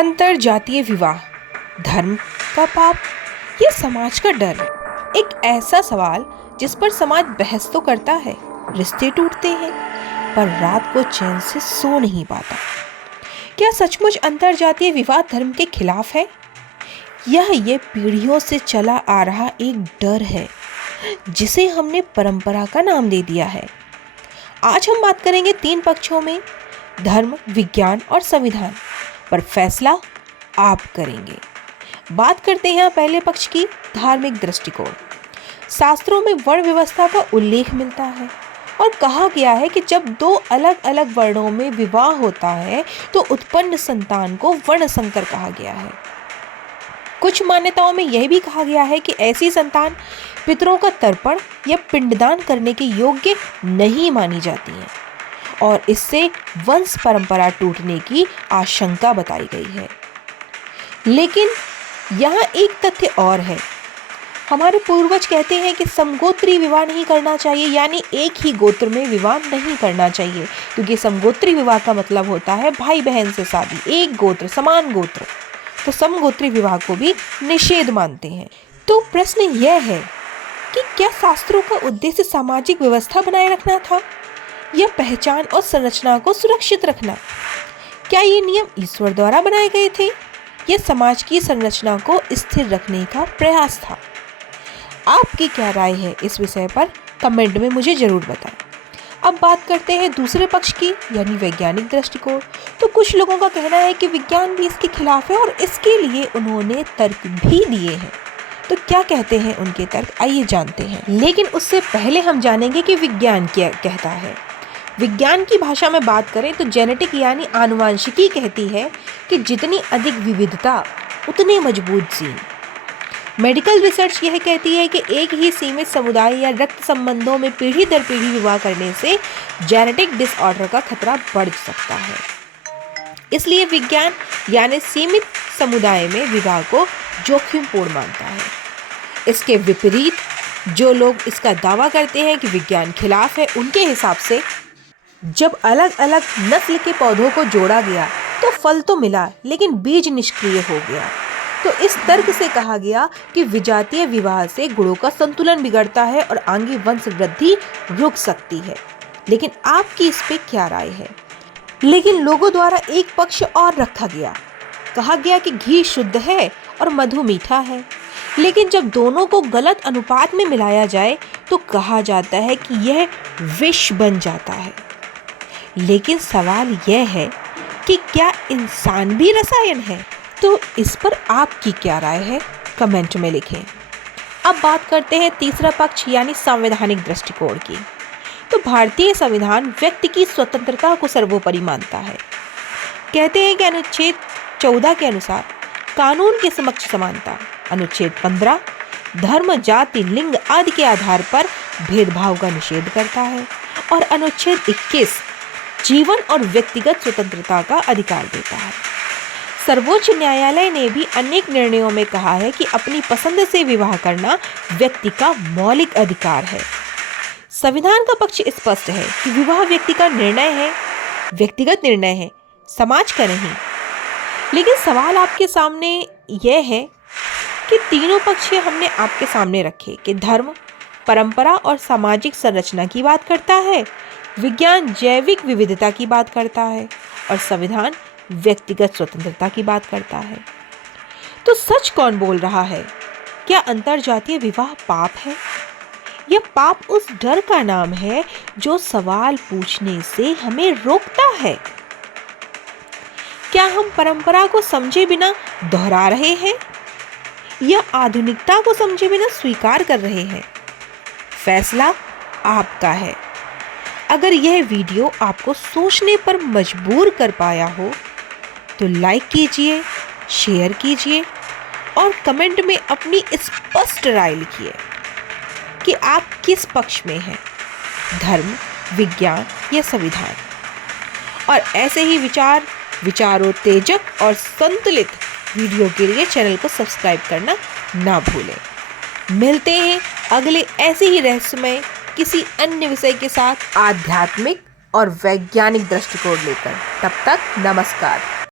अंतरजातीय विवाह, धर्म का पाप या समाज का डर? एक ऐसा सवाल जिस पर समाज बहस तो करता है, रिश्ते टूटते हैं, पर रात को चैन से सो नहीं पाता। क्या सचमुच अंतरजातीय विवाह धर्म के खिलाफ है? ये पीढ़ियों से चला आ रहा एक डर है जिसे हमने परंपरा का नाम दे दिया है। आज हम बात करेंगे 3 पक्षों में, धर्म, विज्ञान और संविधान, पर फैसला आप करेंगे। बात करते हैं पहले पक्ष की, धार्मिक दृष्टिकोण। शास्त्रों में वर्ण व्यवस्था का उल्लेख मिलता है और कहा गया है कि जब 2 अलग अलग वर्णों में विवाह होता है तो उत्पन्न संतान को वर्ण संकर कहा गया है। कुछ मान्यताओं में यह भी कहा गया है कि ऐसी संतान पितरों का तर्पण या पिंडदान करने के योग्य नहीं मानी जाती है और इससे वंश परंपरा टूटने की आशंका बताई गई है। लेकिन यहाँ एक तथ्य और है। हमारे पूर्वज कहते हैं कि समगोत्री विवाह नहीं करना चाहिए, यानी एक ही गोत्र में विवाह नहीं करना चाहिए, क्योंकि समगोत्री विवाह का मतलब होता है भाई बहन से शादी, एक गोत्र समान गोत्र। तो समगोत्री विवाह को भी निषेध मानते हैं। तो प्रश्न यह है कि क्या शास्त्रों का उद्देश्य सामाजिक व्यवस्था बनाए रखना था या पहचान और संरचना को सुरक्षित रखना? क्या ये नियम ईश्वर द्वारा बनाए गए थे या समाज की संरचना को स्थिर रखने का प्रयास था? आपकी क्या राय है इस विषय पर? कमेंट में मुझे जरूर बताएं। अब बात करते हैं दूसरे पक्ष की, यानी वैज्ञानिक दृष्टिकोण। तो कुछ लोगों का कहना है कि विज्ञान भी इसके खिलाफ है और इसके लिए उन्होंने तर्क भी दिए हैं। तो क्या कहते हैं उनके तर्क, आइए जानते हैं। लेकिन उससे पहले हम जानेंगे कि विज्ञान क्या कहता है। विज्ञान की भाषा में बात करें तो जेनेटिक यानी आनुवांशिकी कहती है कि जितनी अधिक विविधता उतने मजबूत जीन। मेडिकल रिसर्च यह कहती है कि एक ही सीमित समुदाय या रक्त संबंधों में पीढ़ी दर पीढ़ी विवाह करने से जेनेटिक डिसऑर्डर का खतरा बढ़ सकता है। इसलिए विज्ञान यानी सीमित समुदाय में विवाह को जोखिमपूर्ण मानता है। इसके विपरीत जो लोग इसका दावा करते हैं कि विज्ञान खिलाफ है, उनके हिसाब से जब अलग अलग नस्ल के पौधों को जोड़ा गया तो फल तो मिला, लेकिन बीज निष्क्रिय हो गया। तो इस तर्क से कहा गया कि विजातीय विवाह से गुणों का संतुलन बिगड़ता है और आगे वंश वृद्धि रुक सकती है। लेकिन आपकी इस पे क्या राय है? लेकिन लोगों द्वारा एक पक्ष और रखा गया। कहा गया कि घी शुद्ध है और मधु मीठा है, लेकिन जब दोनों को गलत अनुपात में मिलाया जाए तो कहा जाता है कि यह विष बन जाता है। लेकिन सवाल यह है कि क्या इंसान भी रसायन है? तो इस पर आपकी क्या राय है? कमेंट में लिखें। अब बात करते हैं तीसरा पक्ष यानी संवैधानिक दृष्टिकोण की। तो भारतीय संविधान व्यक्ति की स्वतंत्रता को सर्वोपरि मानता है। कहते हैं कि अनुच्छेद 14 के अनुसार कानून के समक्ष समानता, अनुच्छेद 15 धर्म, जाति, लिंग आदि के आधार पर भेदभाव का निषेध करता है और अनुच्छेद 21 जीवन और व्यक्तिगत स्वतंत्रता का अधिकार देता है। सर्वोच्च न्यायालय ने भी अनेक निर्णयों में कहा है कि अपनी पसंद से विवाह करना व्यक्ति का मौलिक अधिकार है। संविधान का पक्ष स्पष्ट है कि विवाह व्यक्ति का निर्णय है, व्यक्तिगत निर्णय है, समाज का नहीं। लेकिन सवाल आपके सामने यह है कि तीनों पक्ष हमने आपके सामने रखे कि धर्म, परंपरा और सामाजिक संरचना की बात करता है, विज्ञान जैविक विविधता की बात करता है और संविधान व्यक्तिगत स्वतंत्रता की बात करता है। तो सच कौन बोल रहा है? क्या अंतरजातीय विवाह पाप है? यह पाप उस डर का नाम है जो सवाल पूछने से हमें रोकता है। क्या हम परंपरा को समझे बिना दोहरा रहे हैं या आधुनिकता को समझे बिना स्वीकार कर रहे हैं? फैसला आपका है। अगर यह वीडियो आपको सोचने पर मजबूर कर पाया हो तो लाइक कीजिए, शेयर कीजिए और कमेंट में अपनी स्पष्ट राय लिखिए कि आप किस पक्ष में हैं, धर्म, विज्ञान या संविधान। और ऐसे ही विचारोत्तेजक और संतुलित वीडियो के लिए चैनल को सब्सक्राइब करना ना भूलें। मिलते हैं अगले ऐसे ही रहस्यमय किसी अन्य विषय के साथ, आध्यात्मिक और वैज्ञानिक दृष्टिकोण लेकर। तब तक नमस्कार।